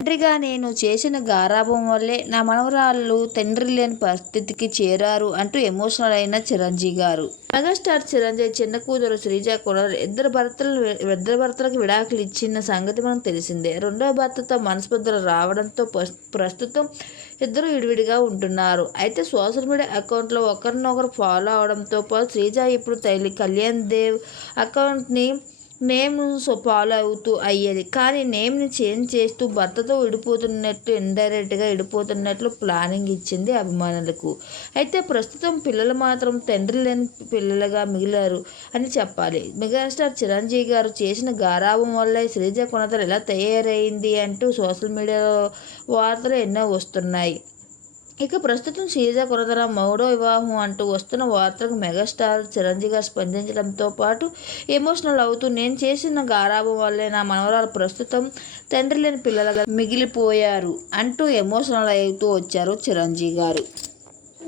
తండ్రిగా నేను చేసిన గారాభం వల్లే నా మనవరాళ్ళు తండ్రి లేని పరిస్థితికి చేరారు అంటూ ఎమోషనల్ అయిన చిరంజీవి గారు. మెగాస్టార్ చిరంజీవి చిన్న కూతురు శ్రీజ కూడా ఇద్దరు భర్తలు ఇద్దరు భర్తలకు విడాకులు ఇచ్చిన సంగతి మనకు తెలిసిందే. రెండో భర్తతో మనస్పర్ధలు రావడంతో ప్రస్తుతం ఇద్దరు విడివిడిగా ఉంటున్నారు. అయితే సోషల్ మీడియా అకౌంట్లో ఒకరినొకరు ఫాలో అవడంతో పాటు శ్రీజ ఇప్పుడు తల్లి కళ్యాణ్ దేవ్ అకౌంట్ని నేమ్ సో ఫాలో అవుతూ అయ్యేది. కానీ నేమ్ని చేంజ్ చేస్తూ భర్తతో విడిపోతున్నట్టు ఇండైరెక్ట్గా విడిపోతున్నట్లు ప్లానింగ్ ఇచ్చింది అభిమానులకు. అయితే ప్రస్తుతం పిల్లలు మాత్రం తండ్రి లేని పిల్లలుగా మిగిలారు అని చెప్పాలి. మెగాస్టార్ చిరంజీవి గారు చేసిన గారాభం వల్ల శ్రీజ కొనతలు ఎలా తయారైంది అంటూ సోషల్ మీడియాలో వార్తలు ఎన్నో వస్తున్నాయి. ఇక ప్రస్తుతం శ్రీజ కొరతర మౌడో వివాహం అంటూ వస్తున్న వార్తలకు మెగాస్టార్ చిరంజీవి గారు స్పందించడంతో పాటు ఎమోషనల్ అవుతూ నేను చేసిన గారాభం వల్లే నా మనవరాలు ప్రస్తుతం తండ్రి లేని పిల్లలుగా మిగిలిపోయారు అంటూ ఎమోషనల్ అవుతూ వచ్చారు చిరంజీవి గారు.